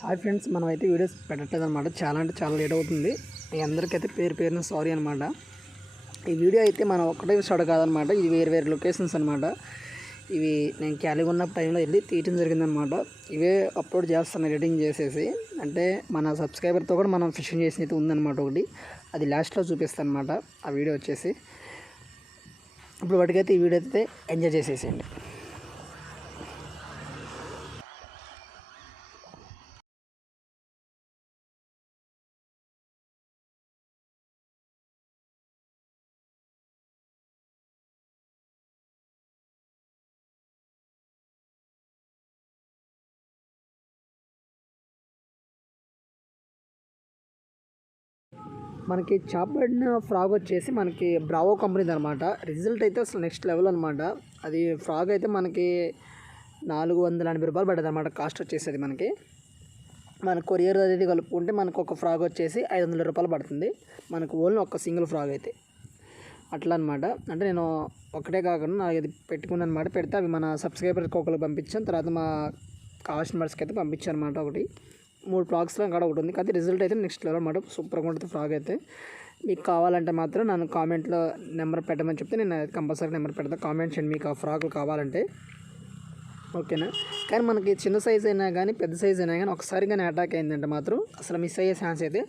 Hi friends, మనమైతే videos పెట్టట్లేదు అనమాట. చాలా అంటే చాలా లేట్ అవుతుంది. మీ అందరికైతే పేరున సారీ అనమాట. ఈ వీడియో అయితే మనం ఒకటే స్టార్ట్ కాదనమాట. ఇది వేరే లొకేషన్స్ అనమాట. ఇవి నేను ఖాళీగా ఉన్న టైంలో వెళ్ళి తీయటం జరిగిందనమాట. ఇవే అప్లోడ్ చేస్తాను ఎడిటింగ్ చేసేసి. అంటే మన సబ్స్క్రైబర్తో కూడా మనం ఫిషింగ్ చేసి అయితే ఉందన్నమాట ఒకటి. అది లాస్ట్లో చూపిస్తాను అనమాట ఆ వీడియో వచ్చేసి. ఇప్పుడు వాటికైతే ఈ వీడియో అయితే ఎంజాయ్ చేసేసేయండి. మనకి చాప్ పడిన ఫ్రాగ్ వచ్చేసి మనకి బ్రావో కంపెనీది అనమాట. రిజల్ట్ అయితే అసలు నెక్స్ట్ లెవెల్ అనమాట. అది ఫ్రాగ్ అయితే మనకి 480 రూపాయలు పడ్డది అనమాట. కాస్ట్ వచ్చేసేది మనకి. మన కొరియర్ అనేది కలుపుకుంటే మనకు ఒక ఫ్రాగ్ వచ్చేసి 500 రూపాయలు పడుతుంది. మనకు ఓన్లీ ఒక సింగిల్ ఫ్రాగ్ అయితే అట్లా అనమాట. అంటే నేను ఒకటే కాకుండా నాకు ఇది పెట్టుకున్నాను అనమాట. పెడితే అవి మన సబ్స్క్రైబర్కి ఒకరికి పంపించాను, తర్వాత మా కావాల్సిన వర్స్కి అయితే పంపించాను అనమాట. ఒకటి 3 ఫ్రాగ్స్లో కాడ ఒకటి ఉంది. కానీ రిజల్ట్ అయితే నెక్స్ట్ లెవెల్ అనమాట. సూపర్గా ఉంటుంది ఫ్రాగ్ అయితే. మీకు కావాలంటే మాత్రం నన్ను కామెంట్లో నెంబర్ పెట్టమని చెప్తే నేను కంపల్సరీ నెంబర్ పెడతాను. కామెంట్ చేయండి మీకు ఆ ఫ్రాగులు కావాలంటే, ఓకేనా. కానీ మనకి చిన్న సైజ్ అయినా కానీ పెద్ద సైజ్ అయినా కానీ ఒకసారి కానీ అటాక్ అయిందంటే మాత్రం అసలు మిస్ అయ్యే ఛాన్స్ అయితే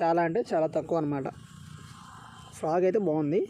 చాలా అంటే చాలా తక్కువ అనమాట. ఫ్రాగ్ అయితే బాగుంది.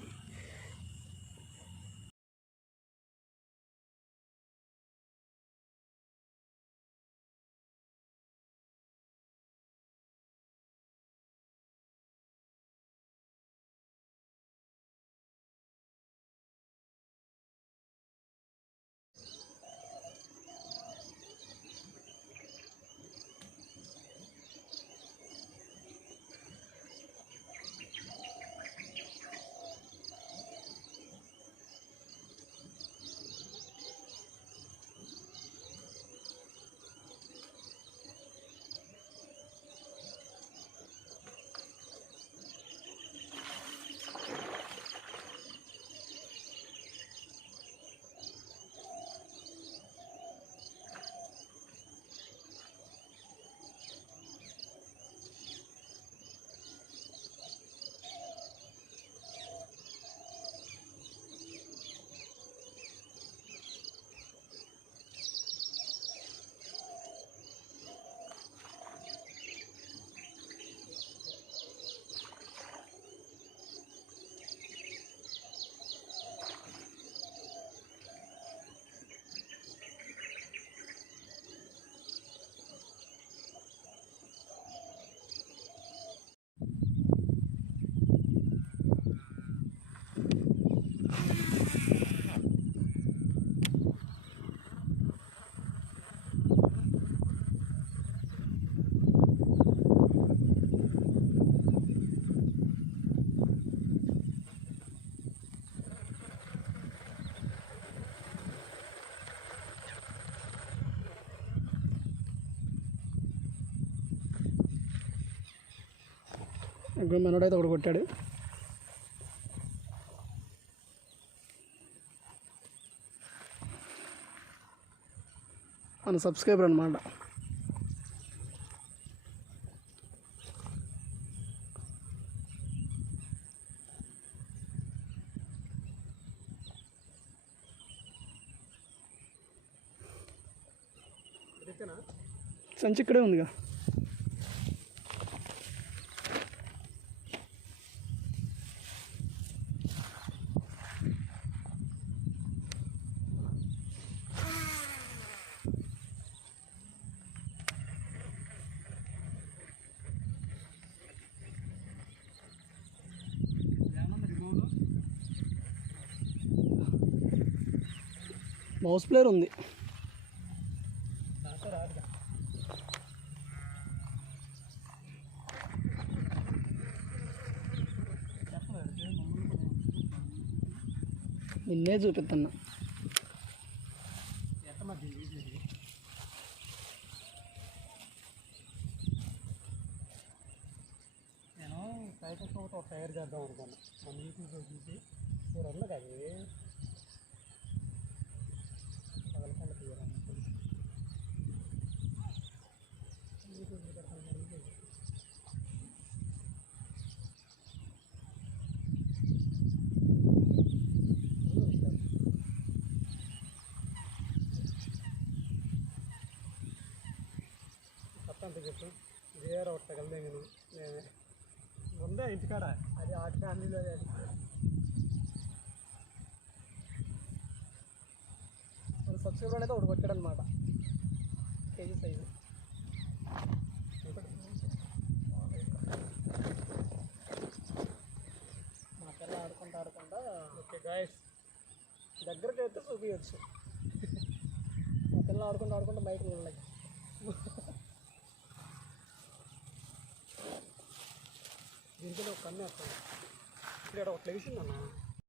ఇప్పుడు మనోడైతే ఒకటి కొట్టాడు. మన సబ్స్క్రైబర్ అనమాట. సంచి ఇక్కడే ఉందిగా. మౌస్ ప్లేయర్ ఉంది. నిన్నే చూపిస్తున్నా. నేను సైకిల్ ఒక టైర్ చేద్దాం అనుకున్నాను. మన యూట్యూబ్లో చూసి 2 అది అంత చెప్పు వేరే ఒకటి కలిదేను ఉందా ఇంటికాడ అది ఆట ఫ్యామిలీలో అది మన సబ్స్క్రైబర్ అయితే ఒకటి కొట్టాడు అనమాట కేజీ సైజు మా పిల్ల ఆడుకుంటా ఓకే గాయస్ దగ్గరకు అయితే చూపించచ్చు మా పిల్ల ఆడుకుంటా బయటకు వెళ్ళాలి దీంట్లో ఒక కన్ను వేస్తాను ఇక్కడ ఒక ప్లేస్ ఉందన్నా